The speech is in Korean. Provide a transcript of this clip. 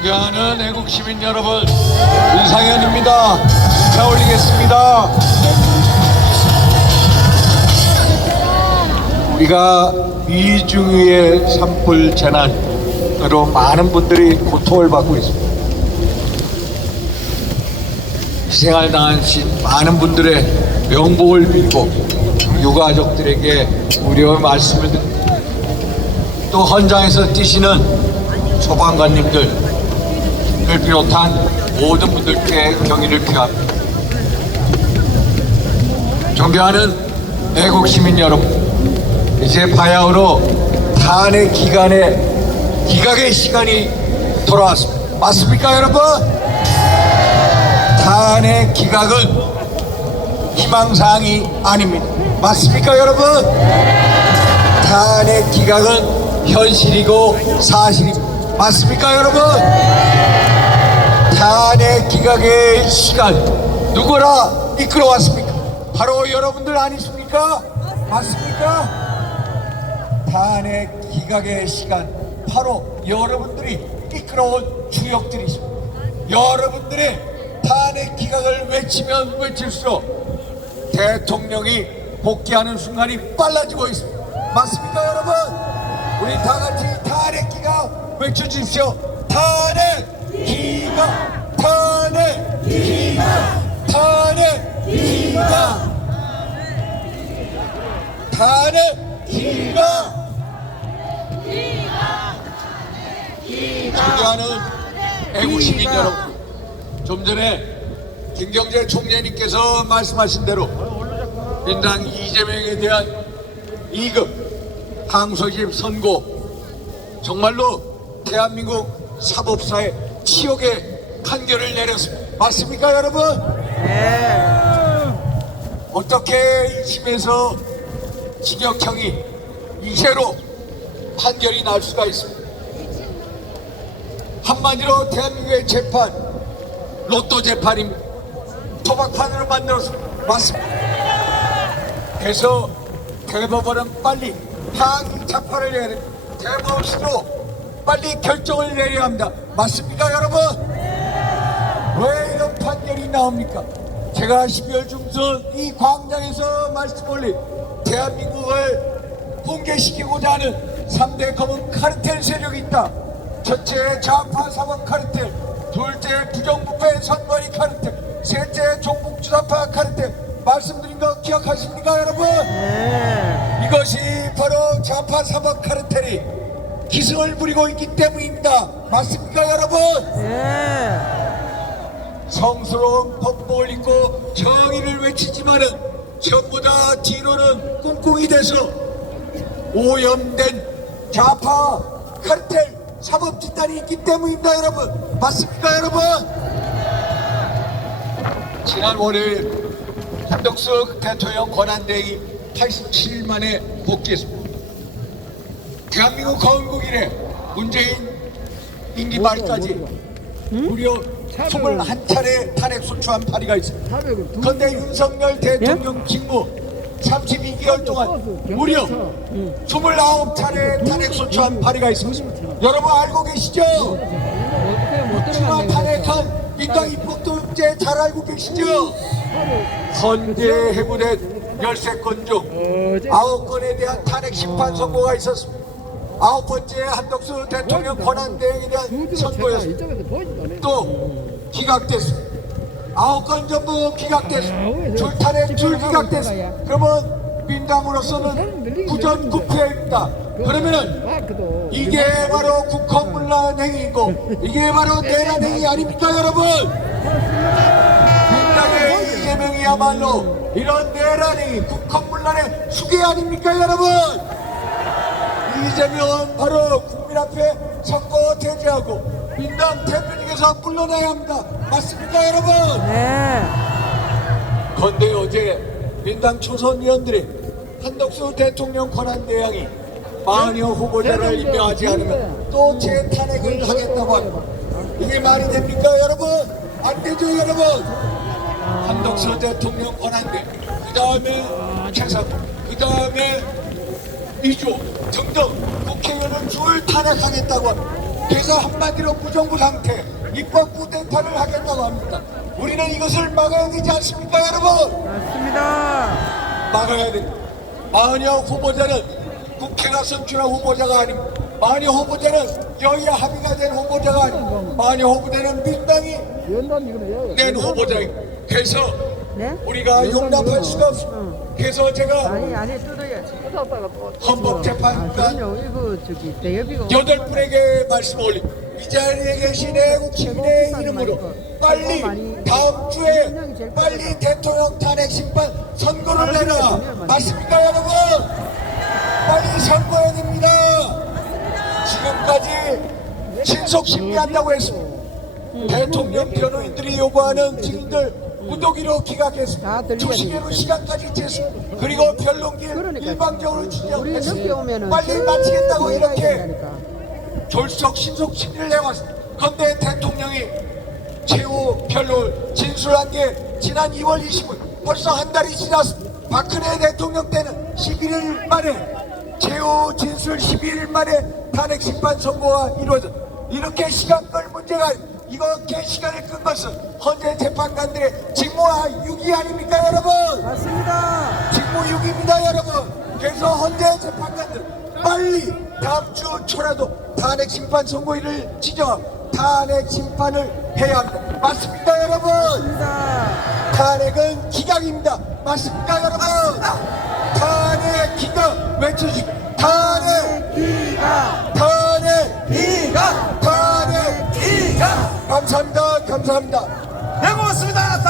존경하는 애국 시민 여러분, 윤상현입니다. 인사 올리겠습니다. 우리가 이중위의 산불 재난으로 많은 분들이 고통을 받고 있습니다. 희생을 당하신 많은 분들의 명복을 빌고 유가족들에게 우려의 말씀을 드립니다. 또 현장에서 뛰시는 소방관님들을 비롯한 모든 분들께 경의를 표합니다. 존경하는 애국 시민 여러분, 이제 바야흐로 탄핵 기각의 시간이 돌아왔습니다. 맞습니까, 여러분? 탄핵 기각은 희망사항이 아닙니다. 맞습니까, 여러분? 탄핵 기각은 현실이고 사실입니다. 맞습니까, 여러분? 탄핵 기각의 시간 누구라 이끌어왔습니까? 바로 여러분들 아니십니까? 맞습니까? 탄핵 기각의 시간 바로 여러분들이 이끌어온 주역들이십니다. 여러분들의 탄핵 기각을 외치면 외칠수록 대통령이 복귀하는 순간이 빨라지고 있습니다. 맞습니까, 여러분? 우리 다 같이 탄핵 기각 외쳐주십시오. 탄핵 기각, 탄핵 기각, 탄핵 기각, 탄핵 기각. 존경하는 애국 시민 여러분, 좀 전에 김경재 총재님께서 말씀하신 대로 민당 이재명에 대한 2급 항소심 선고, 정말로 대한민국 사법사의 치욕의 판결을 내렸습니다. 맞습니까, 여러분? 네. 어떻게 1심에서 징역형이 이죄로 판결이 날 수가 있습니다. 한마디로 대한민국의 재판 로또 재판입니다. 토박판으로 만들었습니다. 맞습니다. 그래서 대법원은 빨리 항의 재판을 내야 됩니다. 대법원으로 빨리 결정을 내려야 합니다. 맞습니까, 여러분? 왜 이런 판결이 나옵니까? 제가 12월 중순 이 광장에서 말씀 올린 대한민국을 붕괴시키고자 하는 3대 검은 카르텔 세력이 있다. 첫째 좌파 사법 카르텔, 둘째 부정부패 선거리 카르텔, 셋째 종북주사파 카르텔. 말씀드린 거 기억하십니까, 여러분? 네. 이것이 바로 좌파 사법 카르텔이 기승을 부리고 있기 때문입니다. 맞습니까, 여러분? 네. 성스러운 법복을 입고 정의를 외치지만은 전부 다 뒤로는 꿍꿍이 돼서 오염된 좌파 카르텔 사법 집단이 있기 때문입니다, 여러분. 맞습니까, 여러분? 지난 월요일 한덕수 대통령 권한대행이 87일 만에 복귀했습니다. 대한민국 건국 이래 문재인 임기 말까지 무려 21차례 탄핵 소추한 발의가 있습니다. 그런데 윤석열 대통령 직무 32개월 동안 무려 29차례 탄핵 소추한 발의가 있습니다. 여러분 알고 계시죠? 묵지마 탄핵한 민당 입법도둑죄 잘 알고 계시죠? 헌재 해부된 13건 중 9건에 대한 탄핵 심판 선고가 있었습니다. 9번째 한덕수 대통령 권한대행에 대한 선고였습니다. 또 기각됐습니다. 9건 전부 기각됐습니다. 줄탄핵 줄기각됐습니다. 그러면 민당으로서는 부전국회입니다. 그러면은 이게 바로 국헌문란 행위이고 이게 바로 내란 행위 아닙니까, 여러분? 민당의 이재명이야말로 이런 내란 행위, 국헌문란의 수괴 아닙니까, 여러분? 이재명은 바로 국민 앞에 선거 대제하고 민당 대표직에서 물러나야 합니다. 맞습니까, 여러분? 네. 그런데 어제 민당 초선 의원들이 한덕수 대통령 권한대행이 마녀 후보자를 임명하지 않으면 또 재탄핵을 하겠다고 합니다. 이게 말이 됩니까, 여러분? 안 되죠, 여러분? 한덕수 대통령 권한대행, 그 다음에 최상호, 그 다음에 이조 등등 국회의원을 줄 탄핵하겠다고 합니다. 그래서 한마디로 무정부 상태, 입법 쿠데타를 하겠다고 합니다. 우리는 이것을 막아야 되지 않습니까, 여러분? 맞습니다. 막아야 됩니다. 마녀 후보자는 국회가 선출한 후보자가 아닙니다. 마녀 후보자는 여야 합의가 된 후보자가 아닙니다. 마녀 후보자는 민당이 낸 후보자입니다. 그래서 네? 우리가 용납할 수가 없습니다. 그래서 제가 아니 뜯어야지. 헌법재판관 그럼요. 이거 저기 대여비가 8분에게 말씀 올립니다. 이 자리에 계신 애국 시민의 이름으로 빨리 다음 주에 빨리 대통령 탄핵 심판 선고를 내라. 맞습니까, 여러분? 빨리 선고해야 됩니다. 지금까지 신속 심리한다고 했습니다. 대통령 변호인들이 요구하는 증인들 무더기로 기각했습니다. 2시간으로 시간까지 쟀습니다. 그리고 변론길 일방적으로 진행했습니다. 빨리 마치겠다고 이렇게 졸속 신속 심리를 해왔습니다. 그런데 대통령이 최후 변론 진술한 게 지난 2월 20일 벌써 한 달이 지났습니다. 박근혜 대통령 때는 11일 만에 최후 진술 11일 만에 탄핵 심판 선고가 이루어졌. 이렇게 시간 끌 문제가 아닙니다. 이렇게 시간을 끈 것은 헌재 재판관들의 직무유기 아닙니까, 여러분? 맞습니다. 직무유기입니다, 여러분. 그래서 헌재 재판관들 빨리 다음 주 초라도 탄핵 심판 선고일을 지정하고 탄핵 심판을 해야 합니다. 맞습니까, 여러분? 맞습니다. 탄핵은 기각입니다. 맞습니까, 여러분? 탄핵 기각 외쳐주십시오. 탄핵 기가 탄핵 기가 탄핵 기가 감사합니다. 감사합니다. 네, 고맙습니다.